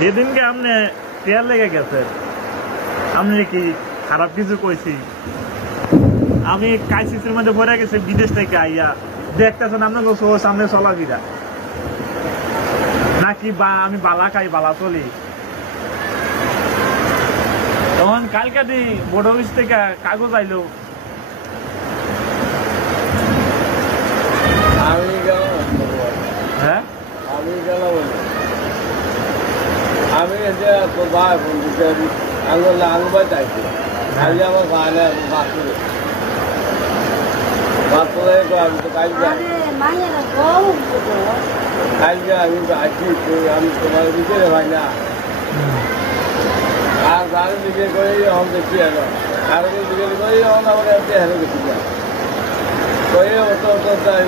যেদিনকে আপনি টেয়ার লেগে গেছে আপনি কি খারাপ কিছু কইছি? আমি ক্রাইসিসের মধ্যে পড়ে গেছি বিদেশ থেকে আইয়া, দেখতেছেন আপনার সামনে চলা ফিরা নাকি আমি বালা খাই বালা চলি? তখন কালকে বোর্ড অফিস থেকে কাগজ আইলো, হ্যাঁ আমি ভাই আঙুল চাইছি আজ আমার আমি তো কালকে আমি আছি আমি তোমার ভিতরে ভাই না আর গাড়ি দিকে করে এখন দেখি আর দিকে করে এখন আমার হেরে গেছি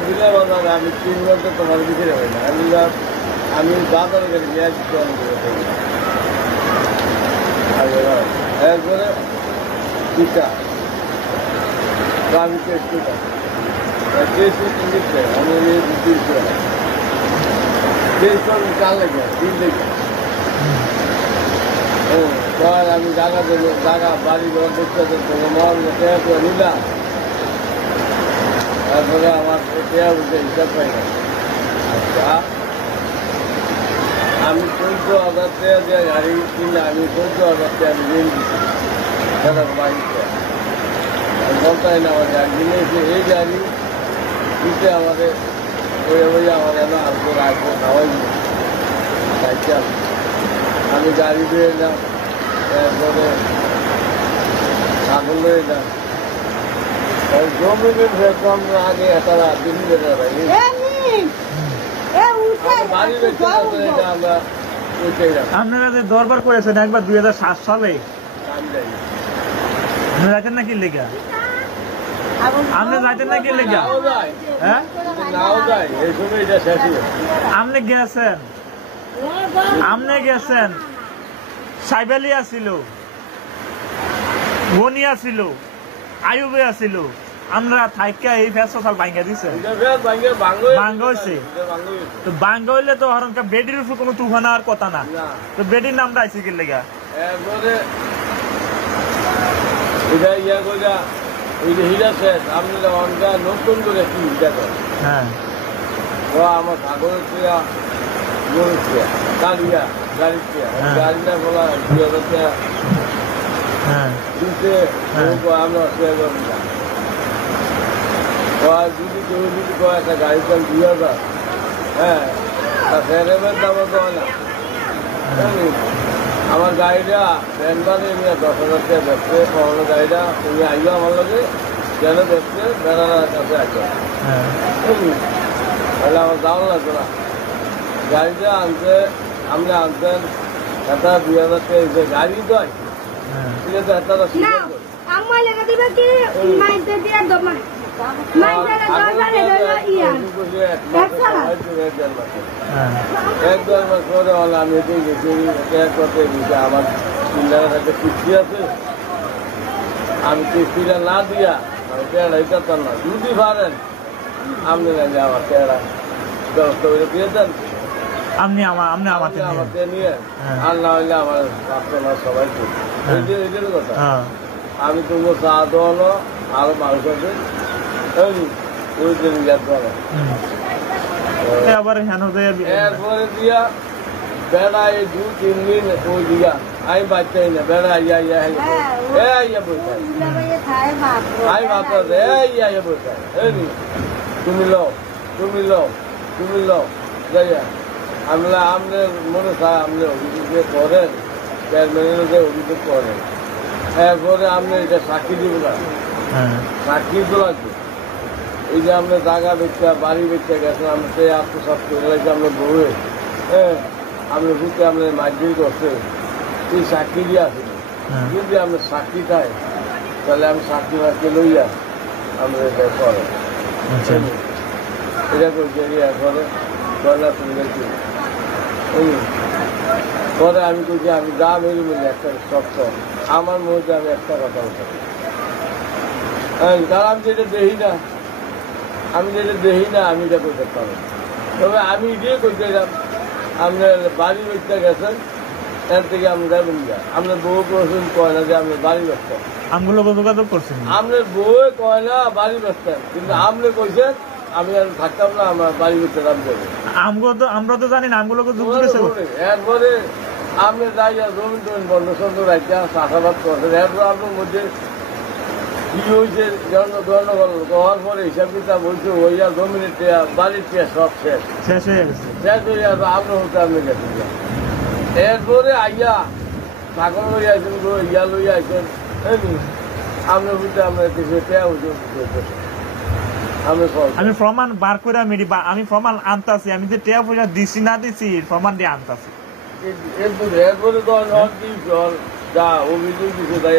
দিলে বাজার আমি 3 ঘন্টা তোমার ভিতরে হয় না আমি বাজারে গেলে গ্যাস একবারে টিকা আমি টেস্ট দিচ্ছে আমি চাল লেগে 3 লেগে আমি জায়গা দেবো জায়গা বাড়ি ঘর দেখতে নিলাম তারপরে আমার হিসাব পাই না। আচ্ছা আমি 14,000 টাকা দিয়ে গাড়ি কিনে আমি 14,000 টাকা আমি ঋণ দিচ্ছি দাদার বাড়িতে বলতাই না আমার গাড়ি কিনেছি এই গাড়ি দিতে আমাদের ওই আমাদের না আসবো রাখবো খাওয়াই চাইছিলাম আমি গাড়ি দিয়ে এলাম এরপরে ছাগল হয়ে এলাম জমিনের বেতন আগে তারা দিন বেতন আপনারা যে দরবার করেছেন একবার 2007 সালে যাইতেন নাকি লেগা? আপনি যাইতেন নাকি লেগা? হ্যাঁ আপনি গেছেন, সাইবালি আসিল, গনিয়া ছিল, আয়ুবে আসিল, আমরা থাইকা এই ফেসাল ভাঙ্গা দিছে ভাঙ্গা হয়েছে। তো ভাঙ্গা হইলে তো হরনকা বেডির উপর কোনো তুফান আর কথা না, তো বেডির নামটা আইসি কি লেগা? নতুন করে কি হ্যাঁ আমার সাগরের চেয়া গরুর চেয়া গাড়িয়া গাড়ির চেয়া গাড়িটা বলা 2,000 টাকা দিতে আমরা যদি কেউ যদি একটা গাড়ির দাম 2,000 হ্যাঁ তা ফেরেমের দামও তো হয় না। আমার গাড়িটা ব্যানবারে নিয়ে 10,000 টাকা দেখছে কখনো গাড়িটা তুমি আইলো আমার লগে যেন দেখছে বেড়ার কাছে আসবে তাহলে আমার দাম লাগতো না। গাড়িটা আনতে আপনি আনতেন একটা 2,000 টাকা গাড়ি তো ঠিক আছে একটা আমি এটাই গেছি আমার চিন্তার কাছে কিস্তি আছে আমি কিস্তিটা না দিয়া আমি টেড়াই করতাম না যদি পারেন আপনি আমার টেড়া ব্যবস্থা করে দিয়েছেন আমাকে নিয়ে আর না হইলে আমার আপনার সবাই এটার কথা আমি তবুও চা দোয়ানো আরো মানুষ আছে ওই দিন এরপরে দিয়া বেড়া এই 2-3 দিন ওই দিয়া আমি বাচ্চাই না বেড়া আইয়া আইয়া বসে আমি ভাবতে আইয়া বসে তুমি লো যাইয়া আমরা মনে চায় আপনি অভিযোগ করেন চেয়ারম্যানের অভিযোগ করেন এরপরে আপনি এটা সাক্ষী দিব না সাক্ষী তো লাগবে। এই যে আমরা জায়গা বেচা বাড়ি বেচা গেছেন আমরা সেই আত্মসাত করে লাগছে আমরা বউয়ে আমরা বুঝতে আমরা মার্জিন করছে এই সাক্ষী দিয়ে আসেনি যদি আমরা সাক্ষী খাই তাহলে আমি সাক্ষী মার্কে লইয়া আমরা এটা করে এটা করছি এরপরে গয়না তুলে পরে আমি বলছি আমি যা মেরে বলি একটা শক্ত আমার মধ্যে আমি একটা কথা বলতে কারণ আমি যেটা দেখি না আমি এটা করতে পারবো। তবে আমি এটাই করতে গেলাম আপনার বাড়ি বেচতে গেছেন এর থেকে আপনি যাবেন গিয়া আপনার বউ প্রশ্ন কয় না যে আপনি বাড়ি ব্যস্তেন আমগুলো যোগাযোগ করছেন আপনার বউ কয় না বাড়ি ব্যস্তেন কিন্তু আপনি কইছেন আমি আর থাকতাম না আমার বাড়ি ব্যস্ত দাম দেবো আমরা তো জানি না আমগুলোকে যুক্ত গেছে এরপরে আপনি যাইয়া জমি টমিন বন্ধ সন্ধ রাখিয়া চাষাবাদ করছেন এরপর আপনার মধ্যে কি হয়েছে গণ্ডগোল হওয়ার পরে হিসাব কিতাব হয়েছে হইয়া জমিনের টেয়া বাড়ির টেয়া সব শেষ হয়ে গেছে শেষ হইয়া আপনার হতে আপনি গেছেন এরপরে আইয়া ছাগল লইয়া আইছেন ইয়া লইয়া আইছেন আপনার হইতে আপনার কিছু টেয়া হইতে আমি প্রমাণ বার করে আমি প্রমাণ আনতাছি আমি যে টেয়া পয়সা দিছি না দিছি প্রমাণ দিয়ে আনতাছি এরপরে তো যা অভিযোগ দিচ্ছে তাই